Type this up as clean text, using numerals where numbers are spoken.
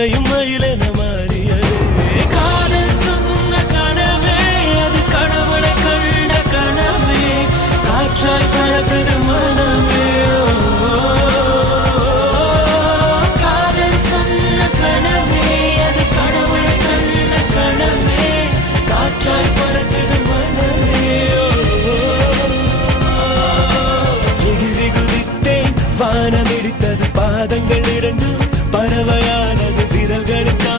இறக்கையும் மயிலென மாறியதே காதல் சொன்ன கனவே அது கடவுளை கண்ட கனவே காற்றாய் பறக்குது மனமே காதல் சொன்ன கனவே அது கடவுளை கண்ட கனவே காற்றாய் பறக்குது மனமே எகிரி குதித்தேன் வானம் இடித்தது பாதங்கள் இரண்டு பறவை